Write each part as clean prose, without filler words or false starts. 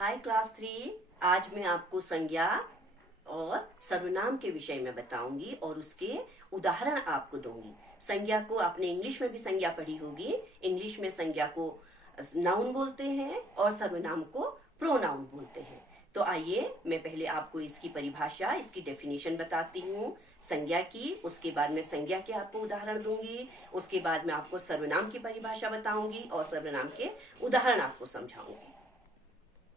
हाय class 3। आज मैं आपको संज्ञा और सर्वनाम के विषय में बताऊंगी और उसके उदाहरण आपको दूंगी। संज्ञा को आपने इंग्लिश में भी संज्ञा पढ़ी होगी। इंग्लिश में संज्ञा को नाउन बोलते हैं और सर्वनाम को प्रोनाउन बोलते हैं। तो आइए मैं पहले आपको इसकी परिभाषा, इसकी डेफिनेशन बताती हूँ संज्ञा की। उसके बाद मैं संज्ञा के आपको उदाहरण दूंगी। उसके बाद मैं आपको सर्वनाम की परिभाषा बताऊंगी और सर्वनाम के उदाहरण आपको समझाऊंगी।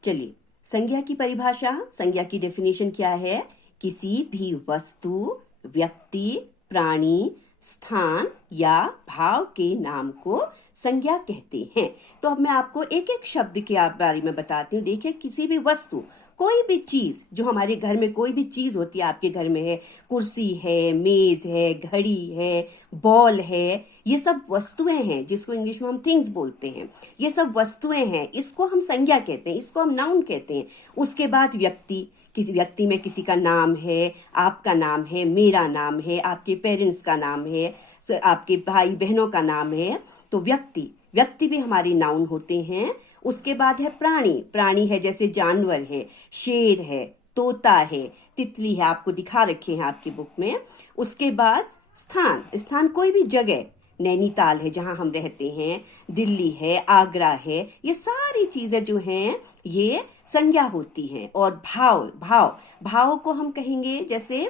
चलिए, संज्ञा की परिभाषा, संज्ञा की डेफिनेशन क्या है? किसी भी वस्तु, व्यक्ति, प्राणी, स्थान या भाव के नाम को संज्ञा कहते हैं। तो अब मैं आपको एक एक शब्द के बारे में बताती हूँ। देखिए, किसी भी वस्तु, कोई भी चीज जो हमारे घर में, कोई भी चीज होती है आपके घर में है, कुर्सी है, मेज है, घड़ी है, बॉल है, ये सब वस्तुएं हैं जिसको इंग्लिश में हम थिंग्स बोलते हैं। ये सब वस्तुएं हैं, इसको हम संज्ञा कहते हैं, इसको हम नाउन कहते हैं। उसके बाद व्यक्ति, किसी व्यक्ति में किसी का नाम है, आपका नाम है, मेरा नाम है, आपके पेरेंट्स का नाम है, आपके भाई बहनों का नाम है। तो व्यक्ति, व्यक्ति भी हमारे नाउन होते हैं। उसके बाद है प्राणी, प्राणी है जैसे जानवर है, शेर है, तोता है, तितली है, आपको दिखा रखे हैं आपकी बुक में। उसके बाद स्थान, स्थान कोई भी जगह, नैनीताल है जहां हम रहते हैं, दिल्ली है, आगरा है, ये सारी चीजें जो हैं ये संज्ञा होती हैं। और भाव, भाव, भाव को हम कहेंगे जैसे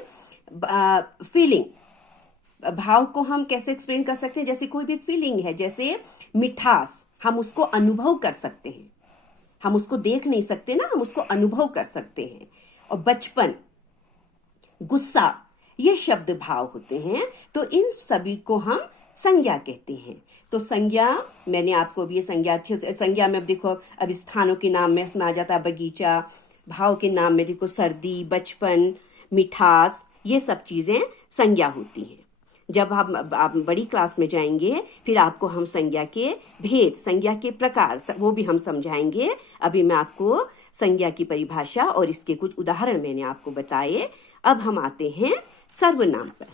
फीलिंग। भाव को हम कैसे एक्सप्लेन कर सकते हैं? जैसे कोई भी फीलिंग है, जैसे मिठास, हम उसको अनुभव कर सकते हैं। हम उसको देख नहीं सकते ना, हम उसको अनुभव कर सकते हैं। और बचपन, गुस्सा, ये शब्द भाव होते हैं। तो इन सभी को हम संज्ञा कहते हैं। तो संज्ञा, मैंने आपको भी ये संज्ञा, संज्ञा में देखो, अब स्थानों के नाम में उसमें आ जाता है बगीचा। भाव के नाम में देखो सर्दी, बचपन, मिठास, ये सब चीजें संज्ञा होती हैं। जब आप बड़ी क्लास में जाएंगे फिर आपको हम संज्ञा के भेद, संज्ञा के प्रकार, वो भी हम समझाएंगे। अभी मैं आपको संज्ञा की परिभाषा और इसके कुछ उदाहरण मैंने आपको बताए। अब हम आते हैं सर्वनाम पर।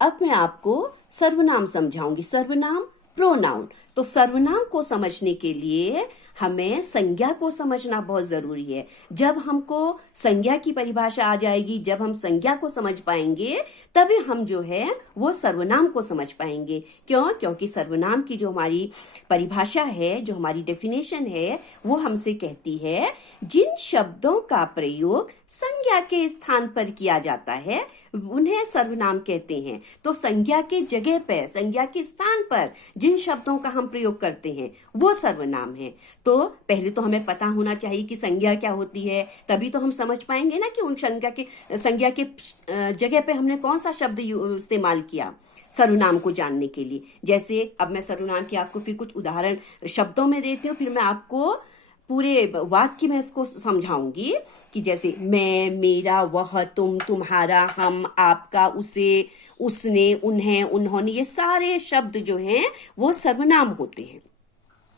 अब मैं आपको सर्वनाम समझाऊंगी, सर्वनाम, प्रोनाउन। तो सर्वनाम को समझने के लिए हमें संज्ञा को समझना बहुत जरूरी है। जब हमको संज्ञा की परिभाषा आ जाएगी, जब हम संज्ञा को समझ पाएंगे, तभी हम जो है वो सर्वनाम को समझ पाएंगे। क्यों? क्योंकि सर्वनाम की जो हमारी परिभाषा है, जो हमारी डेफिनेशन है, वो हमसे कहती है जिन शब्दों का प्रयोग संज्ञा के स्थान पर किया जाता है उन्हें सर्वनाम कहते हैं। तो संज्ञा के जगह पर, संज्ञा के स्थान पर जिन शब्दों का हम प्रयोग करते हैं वो सर्वनाम है। तो पहले तो हमें पता होना चाहिए कि संज्ञा क्या होती है, तभी तो हम समझ पाएंगे ना कि उन संज्ञा के जगह पे हमने कौन सा शब्द इस्तेमाल किया सर्वनाम को जानने के लिए। जैसे अब मैं सर्वनाम के आपको फिर कुछ उदाहरण शब्दों में देती हूँ, फिर मैं आपको पूरे वाक्य में इसको समझाऊंगी कि जैसे मैं, मेरा, वह, तुम, तुम्हारा, हम, आपका, उसे, उसने, उन्हें, उन्होंने, ये सारे शब्द जो हैं वो सर्वनाम होते हैं।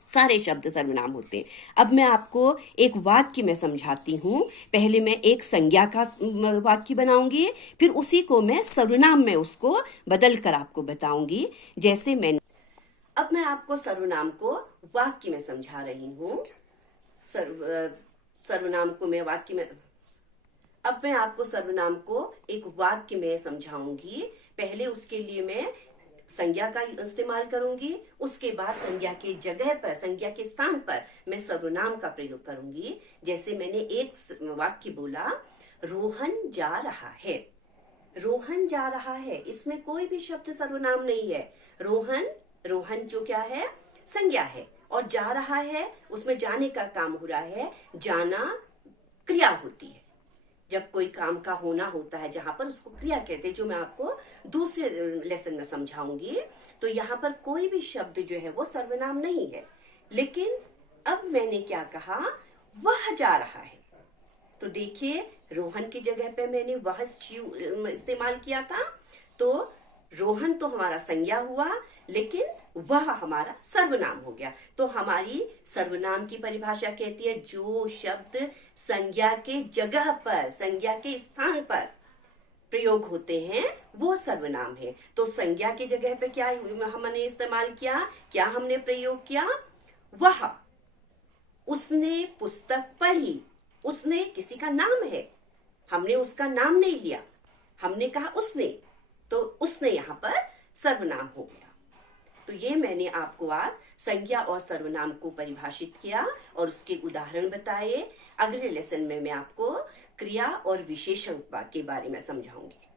सारे शब्द सर्वनाम होते हैं। अब मैं आपको एक वाक्य में समझाती हूँ। पहले मैं एक संज्ञा का वाक्य बनाऊंगी, फिर उसी को मैं सर्वनाम में उसको बदल कर आपको बताऊंगी। जैसे मैंने, अब मैं आपको सर्वनाम को वाक्य में समझा रही हूँ। सर्वनाम को मैं वाक्य में, अब मैं आपको सर्वनाम को एक वाक्य में समझाऊंगी। पहले उसके लिए मैं संज्ञा का इस्तेमाल करूंगी, उसके बाद संज्ञा के जगह पर, संज्ञा के स्थान पर मैं सर्वनाम का प्रयोग करूंगी। जैसे मैंने एक वाक्य बोला, रोहन जा रहा है। रोहन जा रहा है, इसमें कोई भी शब्द सर्वनाम नहीं है। रोहन, रोहन जो क्या है, संज्ञा है। और जा रहा है, उसमें जाने का काम हो रहा है, जाना क्रिया होती है। जब कोई काम का होना होता है जहां पर, उसको क्रिया कहते हैं, जो मैं आपको दूसरे लेसन में समझाऊंगी। तो यहाँ पर कोई भी शब्द जो है वो सर्वनाम नहीं है। लेकिन अब मैंने क्या कहा, वह जा रहा है। तो देखिए, रोहन की जगह पे मैंने वह इस्तेमाल किया था। तो रोहन तो हमारा संज्ञा हुआ, लेकिन वह हमारा सर्वनाम हो गया। तो हमारी सर्वनाम की परिभाषा कहती है जो शब्द संज्ञा के जगह पर, संज्ञा के स्थान पर प्रयोग होते हैं वो सर्वनाम है। तो संज्ञा की जगह पे क्या हमने इस्तेमाल किया, क्या हमने प्रयोग किया, वह, उसने पुस्तक पढ़ी। उसने किसी का नाम है, हमने उसका नाम नहीं लिया, हमने कहा उसने, तो उसने यहाँ पर सर्वनाम हो गया। तो ये मैंने आपको आज संज्ञा और सर्वनाम को परिभाषित किया और उसके उदाहरण बताए। अगले लेसन में मैं आपको क्रिया और विशेषण के बारे में समझाऊंगी।